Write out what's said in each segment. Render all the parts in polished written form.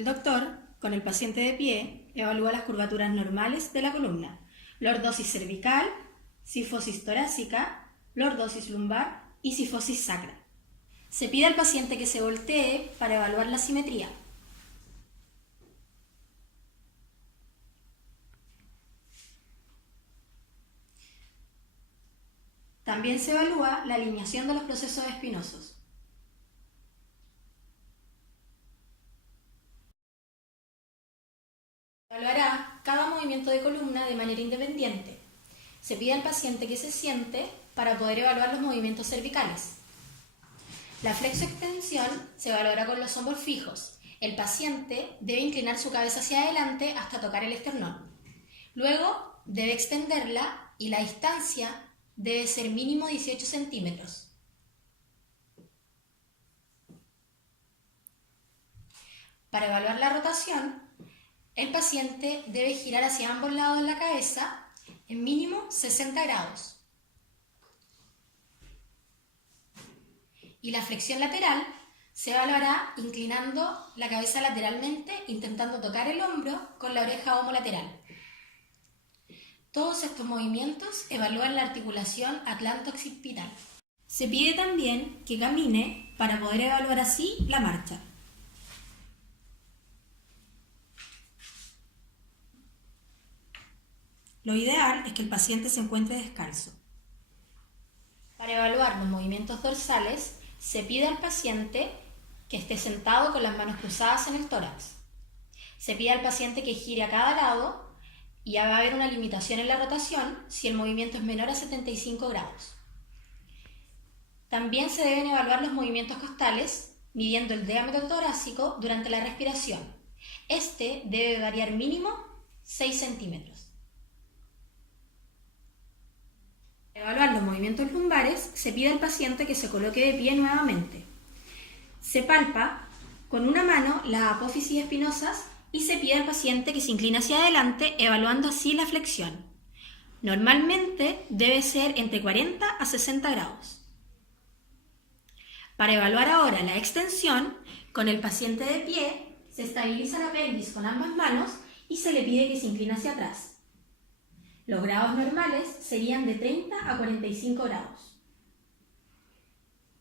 El doctor, con el paciente de pie, evalúa las curvaturas normales de la columna, lordosis cervical, cifosis torácica, lordosis lumbar y cifosis sacra. Se pide al paciente que se voltee para evaluar la simetría. También se evalúa la alineación de los procesos espinosos. Se evaluará cada movimiento de columna de manera independiente. Se pide al paciente que se siente para poder evaluar los movimientos cervicales. La flexoextensión se evaluará con los hombros fijos. El paciente debe inclinar su cabeza hacia adelante hasta tocar el esternón. Luego debe extenderla y la distancia debe ser mínimo 18 centímetros. Para evaluar la rotación, el paciente debe girar hacia ambos lados de la cabeza en mínimo 60 grados. Y la flexión lateral se evaluará inclinando la cabeza lateralmente, intentando tocar el hombro con la oreja homolateral. Todos estos movimientos evalúan la articulación atlanto-occipital. Se pide también que camine para poder evaluar así la marcha. Lo ideal es que el paciente se encuentre descalzo. Para evaluar los movimientos dorsales, se pide al paciente que esté sentado con las manos cruzadas en el tórax. Se pide al paciente que gire a cada lado y va a haber una limitación en la rotación si el movimiento es menor a 75 grados. También se deben evaluar los movimientos costales midiendo el diámetro torácico durante la respiración. Este debe variar mínimo 6 centímetros. Para evaluar los movimientos lumbares, se pide al paciente que se coloque de pie nuevamente. Se palpa con una mano las apófisis espinosas y se pide al paciente que se incline hacia adelante, evaluando así la flexión. Normalmente debe ser entre 40 a 60 grados. Para evaluar ahora la extensión, con el paciente de pie, se estabiliza la pelvis con ambas manos y se le pide que se incline hacia atrás. Los grados normales serían de 30 a 45 grados.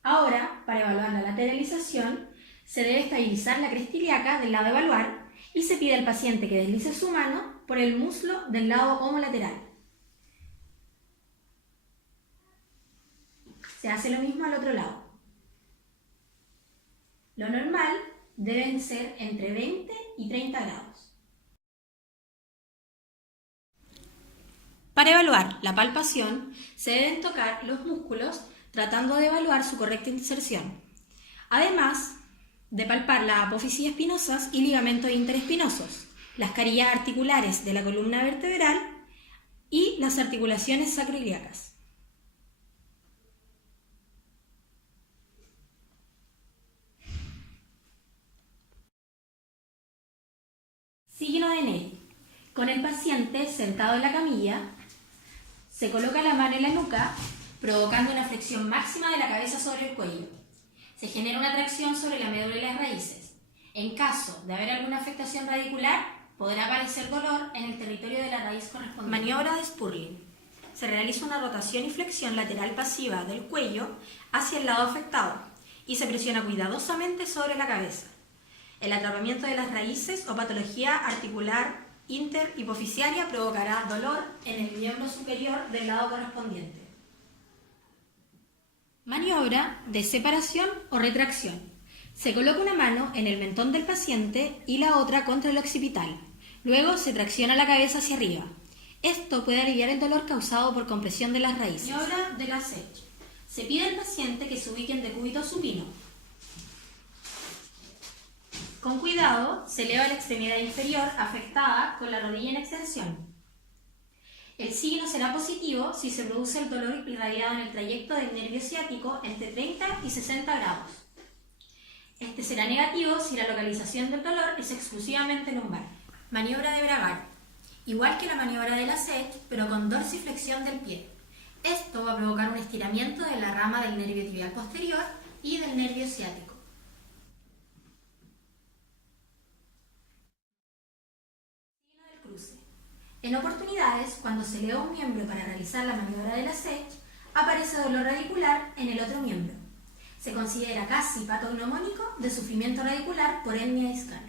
Ahora, para evaluar la lateralización, se debe estabilizar la cresta ilíaca del lado a evaluar y se pide al paciente que deslice su mano por el muslo del lado homolateral. Se hace lo mismo al otro lado. Lo normal deben ser entre 20 y 30 grados. Para evaluar la palpación, se deben tocar los músculos tratando de evaluar su correcta inserción. Además de palpar las apófisis espinosas y ligamentos interespinosos, las carillas articulares de la columna vertebral y las articulaciones sacroiliacas. Signo de Neri. Con el paciente sentado en la camilla, se coloca la mano en la nuca, provocando una flexión máxima de la cabeza sobre el cuello. Se genera una tracción sobre la médula y las raíces. En caso de haber alguna afectación radicular, podrá aparecer dolor en el territorio de la raíz correspondiente. Maniobra de Spurling. Se realiza una rotación y flexión lateral pasiva del cuello hacia el lado afectado y se presiona cuidadosamente sobre la cabeza. El atrapamiento de las raíces o patología articular interhipofisiaria provocará dolor en el miembro superior del lado correspondiente. Maniobra de separación o retracción. Se coloca una mano en el mentón del paciente y la otra contra el occipital. Luego se tracciona la cabeza hacia arriba. Esto puede aliviar el dolor causado por compresión de las raíces. Maniobra de la Sech. Se pide al paciente que se ubique en decúbito supino. Con cuidado, se eleva la extremidad inferior afectada con la rodilla en extensión. El signo será positivo si se produce el dolor irradiado en el trayecto del nervio ciático entre 30 y 60 grados. Este será negativo si la localización del dolor es exclusivamente lumbar. Maniobra de Bragard. Igual que la maniobra de la Sech, pero con dorsiflexión del pie. Esto va a provocar un estiramiento de la rama del nervio tibial posterior y del nervio ciático. En oportunidades, cuando se eleva un miembro para realizar la maniobra de la C, aparece dolor radicular en el otro miembro. Se considera casi patognomónico de sufrimiento radicular por hernia discal.